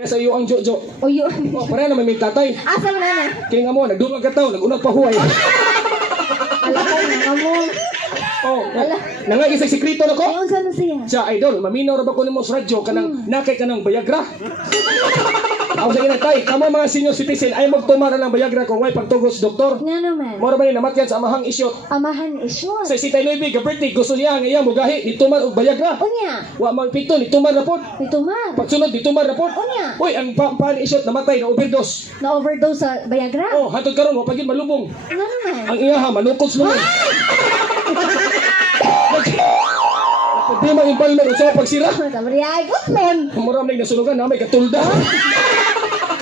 Sa iyo ang Jojo. O yun. Oh, para naman may tatay. Asa mo na na? Kaya nga mo, nagdumag ka tao, nagunang pahuay. Ala ko na mo. Oh, nangay isang sekreto na ko. Ayun sa na siya. Siya, idol, maminaw ra ba ko ni mo sa radyo, kanang nakay ka ng Viagra? Ako sa inatay, kamo mga senior citizen, ay magtumara ng Viagra kung may pagtugos, doktor. Nga naman. Mora ba ni namatyan sa amahang isyot? Amahan isyot. Sa sitay Noybe, ka-birthday, gusto niya ngayon mugahi, nitumar og Viagra. Unya. Wa magpito, nitumar na pod. Ito man. Pagsunod, nitumar na pod. Unya. Uy, ang paan isyot namatay na overdose. Na-overdose sa Viagra. Oh, hatod karon mo pagin malubong. Nga naman. Ang iyaha manukod mo. Di man impalmer sa pagsira. Sabri ay guton. Muram ning nasunugan na may katulda.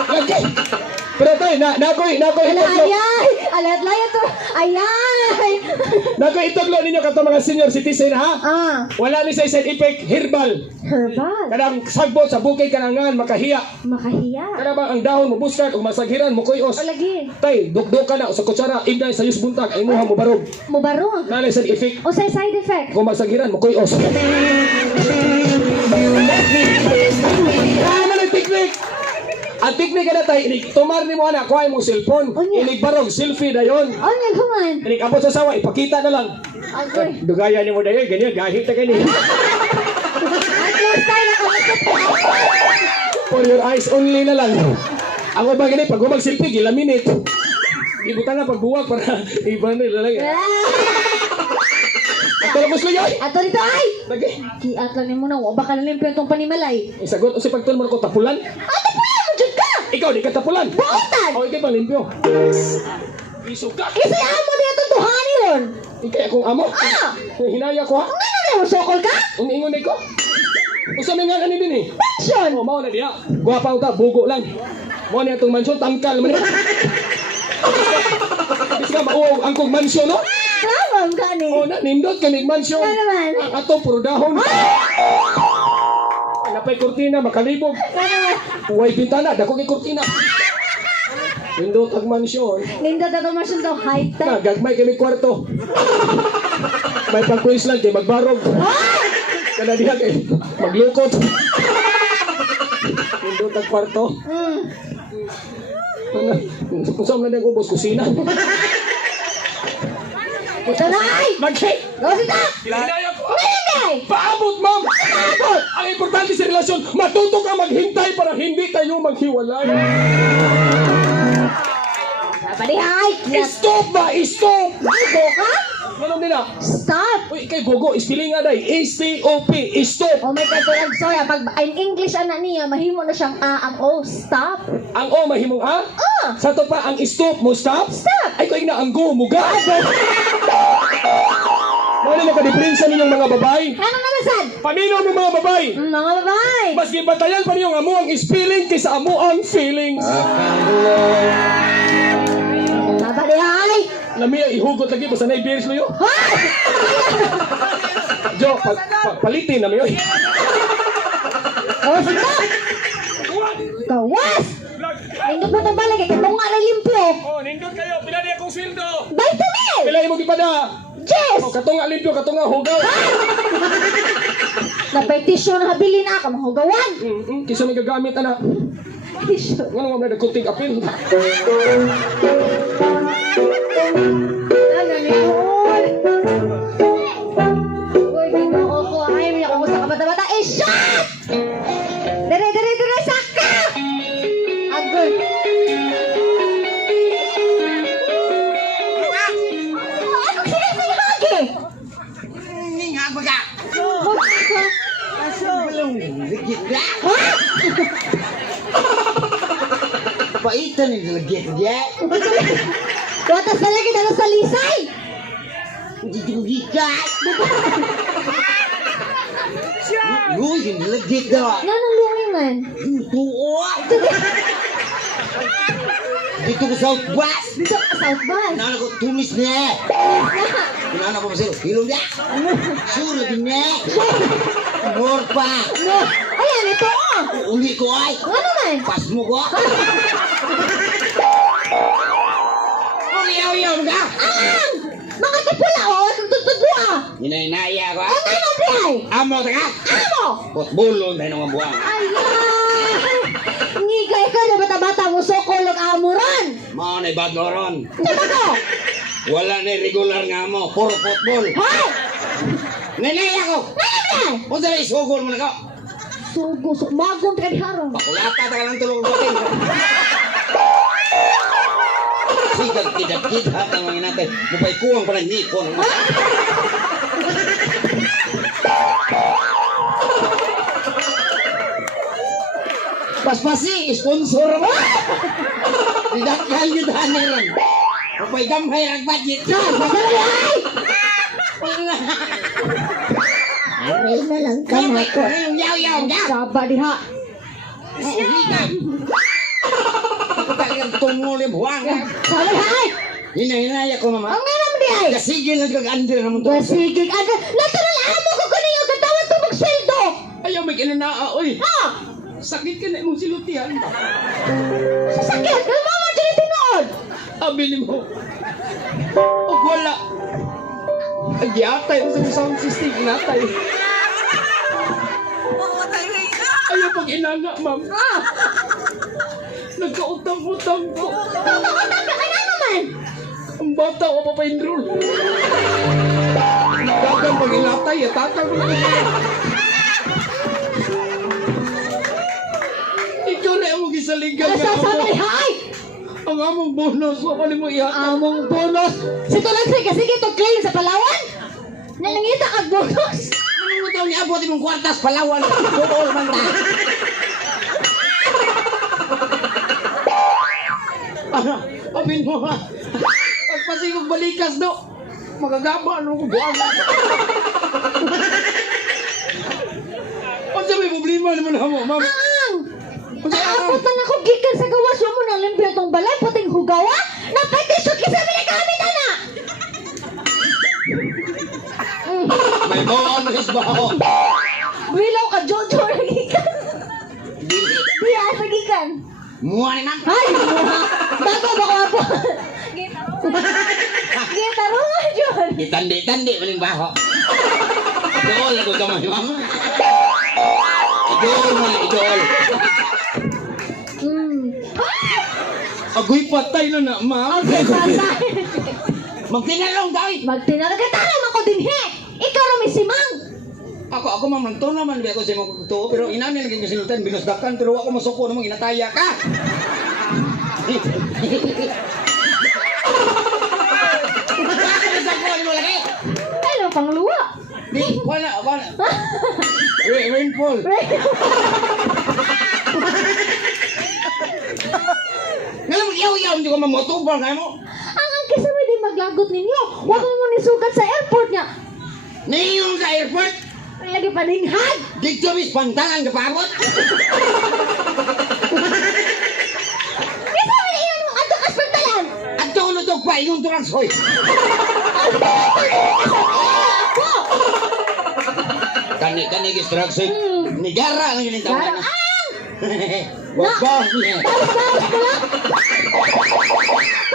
Okay. Pero tayo, nakoy Ayay! Alat laya to. Ayay! nakoy itaglo ninyo kato mga senior citizen ha. Ah. Wala ni sa side effect herbal. Herbal. Kanang sagbot sa bukid kanangan makahiya. Makahiya. Kana ba ang dahon mo buskat ug masaghiran mo kuyos. O lagi. Tay, dukdok ka na sa kutsara inday sa yus buntag ay muha mo barog. Mubarong. Nalay sa effect O sa side effect. kung masaghiran mo kuyos. Tama na technique. Ang technique na tayo, tumar ni mo na, kuha mo cellphone, Unya. barog, selfie na yun. O nga guman. Abot sa sawa, ipakita na lang. Okay. Dugaya ni mo na yun, ganyan, gahit na ganyan. At last time nakamakot ko. For your eyes only na lang. Ako ba ganyan, pag mag-selfie, gilaminit. Ibutan na pagbuwag para iba nila lang. At talabos ko yun. Ato dito ay! Lagi. Kiat lang ni mo na. Baka nalimpyo itong panimalay. Isagot o si pagtulman ko, tapulan. Ato pa! Majud ka! Ikaw, di ka tapulan. Buotan! O, ikay pang limpyo. Iso ka. Isayaan mo niya itong duhani yun! Ikay akong amo. Ah! Hinaya ko ha. Ang ano na mo, sokol ka? Uningon ko. Usa may nga ani din eh. Pension! Oh, mao na diya. Guwapa ta, bugo lang. Mo na itong mansyon, tangkal man. Bis ka mauog ang kong mansyon, no? Ramam ka ni! Oh, na nindot ka ning mansyon. Ano naman? Ang ato puro dahon. Napay kurtina makalibog. Ano naman? Uway bintana, dako kay kurtina. Nindot ang mansyon. Nindot na itong masyong daw high-tech. Gagmay kami kwarto. May pang-quiz lang kay magbarog. Ah! Kana diha kay maglukot. Nindot ang kwarto. Usam na niyang ubos kusina. Ito na ay! Mag-shake! Gawin ka! Hinaya ko! Hindi! Paabot, ma'am! Paabot! Ang importante sa relasyon, matuto ka maghintay para hindi tayo maghiwalay. Napadihay! Stop ba? Stop! Ibo ka? Ano nila? Stop! Uy, kay Bogo, spelling nga day. S-T-O-P. Stop! Oh my God, I'm sorry. Pag in English anak niya, mahimo na siyang ang O. Stop! Ang O, mahimong A? Ah! Sa to pa, ang stop mo, stop? Stop! Ay, ko na ang go, muga. Ano na ka-diferensya ninyong mga babay? Ano naman sad? Paminaw ng mga babay? Mga babae! Mas gibatayan pa niyo ang amo ang spelling kaysa amo ang feelings. Napadihay! Lamia, ihugot lagi, basta na-i-beers mo yun. Ha? Jo, palitin na mo yun. Oh, stop! Gawas! Nindot mo itong balag, ikaw nga na limpyo. Oh, nindot kayo, pila niya kong sweldo. 20,000! Pila mo gipada. Yes! Oh, katunga limpyo, katunga hugaw. Napetisyon na habilin na ka, mahugawan! Kisa may gagamit, anak. Tisyon. Ano nga may nagkunting apil? Ano ni Lord? Uy, bino ako. Ayaw niya kung gusto ka bata-bata. Eh, shot! Dire, saka! Agod. Ano sinasayagi? Nga ba ka? Belum legit ka? Ha? Paitan ni legit dia. Watas na lagi na sa lisay! Hindi ko gikat. Uy, hindi legit daw. Nanong lungingan? Tuo. Dito ko Southwest. Dito ka Southwest. Nana ko tulis niya. Nana ko masiro. Hilong niya. Suro din niya. More pa. No. Ayan, ito oh! Uli ko ay. Ano man? Pas mo ko. Uyaw ka. Ang! Mga tipula oh! Tututut mo ah! Inaya ko. Ang ano bihay? Amo ta ka. Amo! Pot bulol na nung buwan. Ay! mo sukulog amuron. Mao na bad ron. Diba ko? Wala na regular nga mo, puro football. Hoy! Nanay ako. Nanay! Kung saan isugol mo na ka? Sugo, magong tagharong. Pakulata ta ka ng tulong buting. Sigang kidap-kidap ang mga natin. Mupay kuwang pa ng nipon. Paspasi, sponsor mo. Tidak kali haniran. Mupay gamhay ang budget. Aray na lang ka na ko. Yaw-yaw, yaw. Saba diha. Talagang tungol yung buwang. Sabi hay! Hinahinaya ko, mama. Ang meron mo di ay! Kasigil na kag-under naman to. Basigig aga. Natural amo ko kuno yung katawan to magsildo. Ayaw may kinanaa, oy. Ha? Sakit ka na imong silutihan. Sasakyan. Kalma mo dyan tinood. Abili mo. O wala. Agyatay mo sa sound system. Inatay. Ayaw pag inanga, ma'am. Ha? Nagkautang-utang ko. Utang ka kaya naman. Ang bata o papainrol. Dagang pag inatay, tatang ko na. Ikaw na yung gisaligan nga Sasabi ako. hay! Ang among bonus, wala mo ihatag. Among bonus. Si Tulang sige sige to claim sa Palawan. Nalangita kag bonus. Ano mo daw niabot mong kwartas Palawan? Buol man ta. Abin mo ha. Pagpasigog balikas do. Magagaba ano ko buwan. Ano may problema naman mo, ma'am? Ang! Ano Naabot na ako gikan sa gawas mo nang limpyo tong balay puting hugawa. Napatisod ka sa gamit ana. May bawaan na isbaho. Wilaw ka Jojo nagikan. Diya nagikan. Muha ni man. Ay, muha. Bago ba ko ako? Gitaro nga, John. Itandi-tandi maling baho. Idol ako kamay, mama. Idol mo, idol. Agoy patay na ma'am. Okay, sasay. Magtinalong daw. Magtinaragatalam ako din, he. Ikaw na may simang. Ako ma'am, nagto naman ba ako sa mga kuto, pero inani lagi ko sinultan, binusdakan, pero ako masuko namang inataya ka. Bakit na sa mo lagi? Ano, pangluwa. Di, wala. Rainfall. Ngayon, yaw-yaw, hindi ko mamotubal ka mo. Ang angkis na di maglagot ninyo. Huwag mo nisugat sa airport niya. Naiyon sa airport, Lagi paninghag. dito bis pantangan ka pabot. Isa mo iyan mo ato kaspagtalan. At tulutog pa, inong turansoy. Ako. Kani gistraksik. Nigara lang yun yung Garang tawanan. ang. Wabah niya. Bawas ko lang.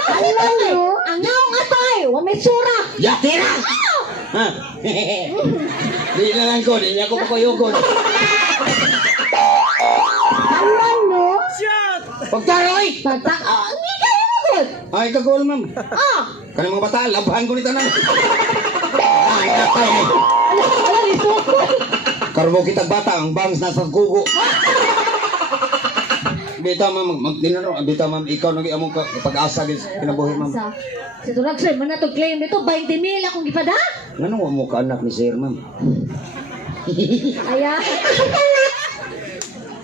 Alam mo, ang naong atay. Huwag may sura. Yatira! Ha? Di na lang ko, di niya ko pakuyugon. Alam mo. Pagtaroy! Pagtak. Hindi ka mo good. Ay, kagol, ma'am. Kanang mga bata, labahan ko nito na. Ay, nakay. Ala, isukol. Karbo kita bata, ang bangs nasa kugo. Bita, ma'am, magdinaro. Bita, ma'am, ikaw nag-iamong pag-asa kinabuhi, ma'am. Si Tulag Sir, man na to claim dito, 20 mil akong gipada. Ano mo ka anak ni Sir, ma'am? Aya.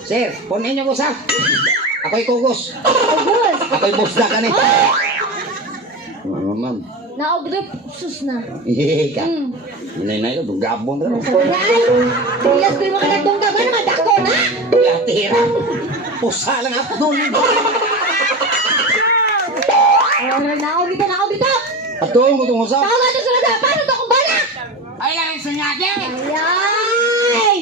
Sir, punin niyo ko sa. Ako'y kugos. August. Ako'y busda ka ni. Ma'am. Naogdop, sus na. Hehehe ka. Inay-inay ko, itong gabon ka. Nasagay. Tiyas ko yung mga nagtungga ba naman, dako na. Yatira. Pusa lang ako doon. Naog dito. At doon ko itong usap. Tawa ito sila sa, paano ito kung bala? Ay, lang sa nyage. Ayay!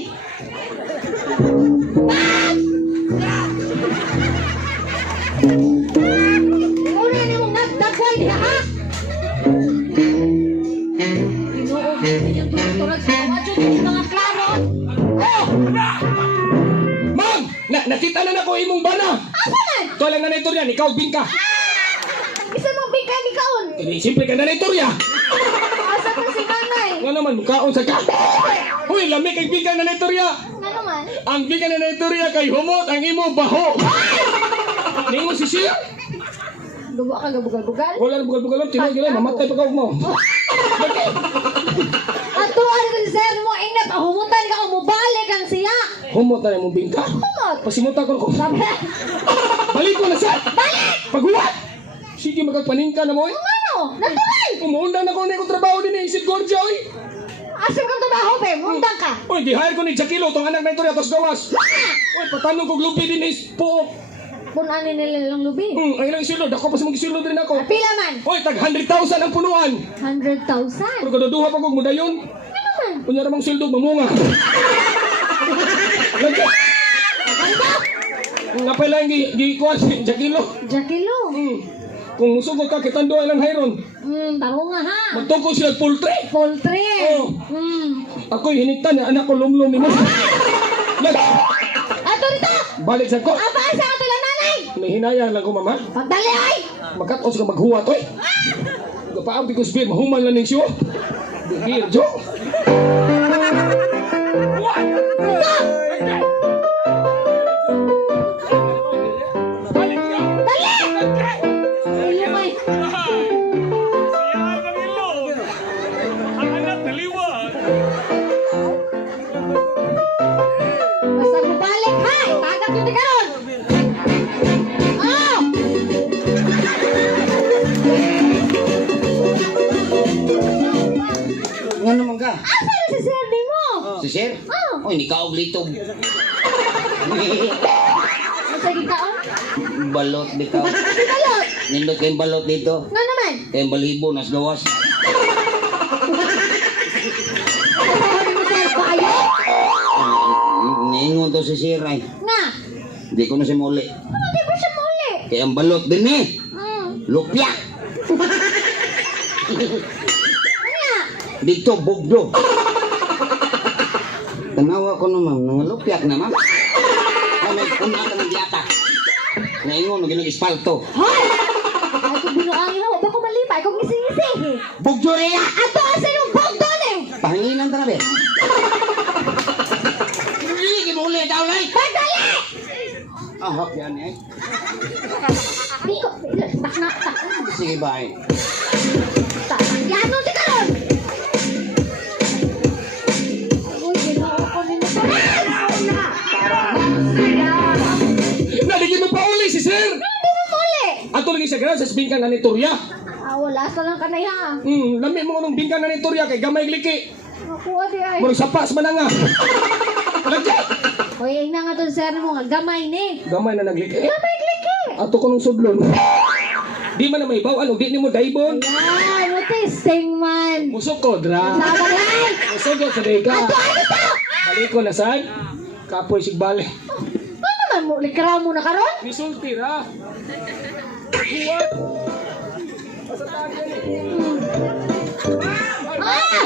Muna na mong nagdagway diha, ha? Tinuog yung turag sa kawadyo, yung mga klaro. Oh! Ma'am! Nakita na ko imong bana! Asa man? Ito lang nanay Torya, ikaw bingka. Isa mong bigay ni kaon. Siyempre ka nanay Torya. Asa na si nanay? Nga naman, mukhaon sa ka. Uy, lami kay bingka nanay Torya. Nga naman. Ang bingka nanay Torya kay humot, ang imo baho. Ningo si siya. Gawa ka gabugal-bugal. Wala na bugal-bugal lang, tinog yun, mamatay pag mo. Ato ano si sir mo ingat. Humutan ka o mubalik ang siya. Humot na yung bingka. Humot. Pasimuta ko ko. Sabi. Balik ko na siya. Balik! Paghuwat. Sige, magagpaningka na mo eh. Ano? Natuloy! Umuundang na ko na yung trabaho din eh, Sid Gorgia oy. Asim kang trabaho, be. Mundang ka. Uy, di-hire ko ni Jakilo, itong anak na ito rin, atos gawas. Uy, patanong ko lupi din is po. Kung ano nila lang lubi. Ang ilang isilod, ako pa sa mag-isilod rin ako. Pila man? Uy, tag 100,000 ang punuan. 100,000. Pero kaduduha pa kong mudayon. Ano naman? Kunya namang sildo, mamunga. Lagyan. Ano? Nga pala yung gikuan si Jakilo. Jakilo. Kung musugod ka, kitando ilang hayron. Taro nga ha. Magtungkol siya poultry. Poultry. Oh. Ako'y hiniktan niya, anak ko lumlum ni mo. Ato rito. Balik sa ko. Apa sa ato lang nanay? Nahinaya lang ko, mama. Pagdali ay. Magkatos ka maghuwa to eh. Gapaampi ko sabihin, mahuman lang ng siyo. Bigir, Jo. Iyo may. Basta mabalik ha. Tagap yun di karon. Oh. Nga naman ka. Asa na si sir di mo? Si Sir? Oh. Uy, hindi ka oblitog. Asa gitaon? Balot dito. Si balot. Nindot kayong balot dito. Nga naman. Kayong balibo, nas gawas. Ano mo sir bayo? Niingon to si Sir ay. Nga. Hindi ko na si muli. Ano di ba siya muli? Kaya ang balot din eh. Lupya. Nga. Dito, bugdo. Tanawa ko naman, nangalupyak na ma'am. Ay, may una ka ng diata. Naingon, naging ispalto. Hoy! Ay, kung binuangin ako, bako malipay, kung ngisi-ngisi. Bugdo rin Ato, asa yung bog doon eh! Pahanginan ka na, be. Hindi, kinuli daw, lai. Pagdali! Ahak yan, eh. Di ko, tak. Sige, bye. Yan mo, di karon! Uy, ginoo ko nila pa. Naligyan mo pa uli si Sir. Hindi mo muli! Ato lagi sa gran sa bingkang na ni Torya. Wala sa lang kanay ha. Lami mo nung bingkang na ni Torya kay gamay gliki. Ako, adi ay. Murag sapas man nga. Lagyan. Hoy, ina nga to sir mo nga, gamay ni. Gamay na nagliki. Gamay kliki! Ato ko nung sudlon. Di man na may bawal, di ni mo daibon. Yan, mo testing man. Musok ko, dra. Sabalay! Musok ko sa dayka. Ato, ano to? Balik ko na saan? Kapoy sigbali. Ano naman mo, likraw mo na karon? Misulti ra. Buwat. Ah!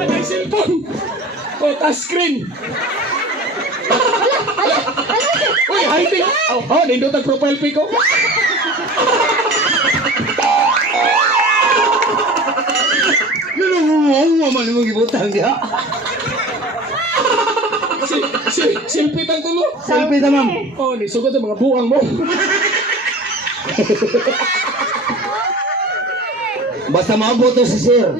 Ay, cellphone. Oh, touchscreen. Ala! Uy, hiding. Nindot ang profile pic ko. Lulungungo man mo gibutang diha. Selfie tang tulo. Selfie ta, ma'am. Oh, nisugod ang mga buang mo. Basta maabot to si Sir.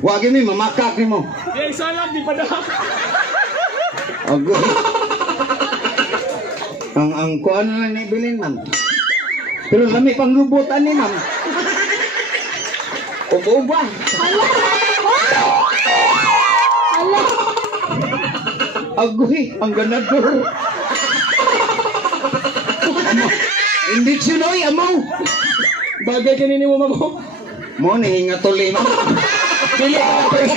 Wag mi mamakak nimo. Di salam di pada. Ago. Ang kuan na ni bilin, ma'am. Pero lami pang lubutan ni, ma'am. Ubo-uba. Ala! Agoy, ang ganador. Injection oy, amaw. Bagay kanini mo mamo. Mo ni hinga tuloy, ma'am. Dili man paras.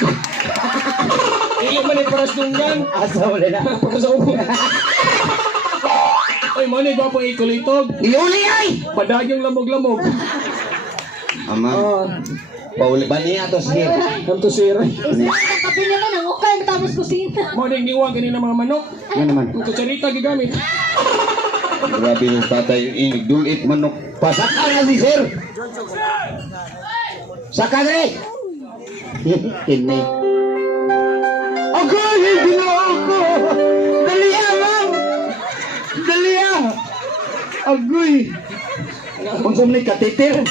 Dili man ni paras dunggan. Asa wala na. Para sa ubo. Oy, mo ni gwapo ikulitog. Iuli ay. Padagyong lamog-lamog. Ama. Pauli ba niya to si Sir? Kanto sira. Isla ang kapila na ng ukay matapos kusina. Mo ning giwang kanina mga manok. Yan naman. Ang kutsarita gigamit. Grabe yung tatay, dulit manok. Pasaka na si sir. Saka na eh. Kini. Ako, hindi na ako. Daliya, ma'am. Daliya. Agoy. Kung ni katitir.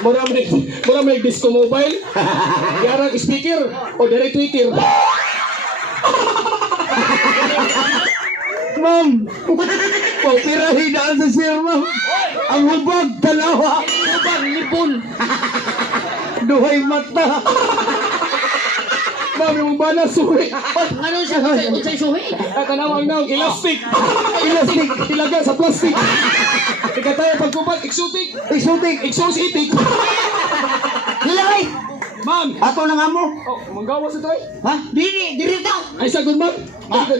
Maraming disco mobile. Yarang speaker o direct Twitter. Ma'am, pagpirahin na sa sir, ma'am. Ang hubag, dalawa. Hubag, lipon. Duhay mata. Ma'am, yung bana suwi. Ano siya? Unsay suhi? Tanawang naong elastic. Elastic. Ilaga sa plastic. Ika tayo pagkupat, exotic. Exotic. Exotic. Hilay. Ma'am. Ato na nga mo. Oh, manggawas ito eh. Ha? Diri daw. Ay, sagod ma'am.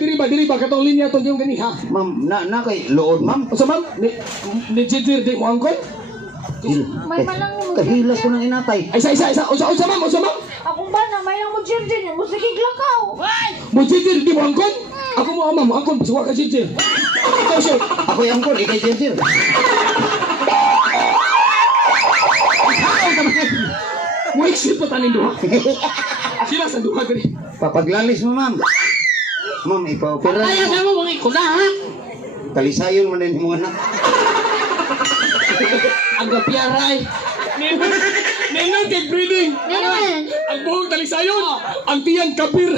Diri ba? Katong linya itong yung gani ha. Ma'am, na kay lood, ma'am. O sa ma'am, ni Jijir, di mo angkon? May malang mo. Kahilas ko ng inatay. Ay, isa. O sa ma'am. Ako ba na may lang mo Jim mo sige lakaw. Mo Jijir, di mo angkon? Ako mo ma'am, angkon. Pasuwa ka Jijir. Ikaw sir. Ako yung angkor, ikay sir. Wait, sir pa tanin duha. Sila sa duha gani. Papaglalis mo, ma'am. Ma'am, ipa-opera. Kaya sa mo mga ikula ha. Kalisayon mo din yung anak. Aga piaray. Nenang kay breeding. Nenang. Ang buhong talisayon. Ang tiyang kabir.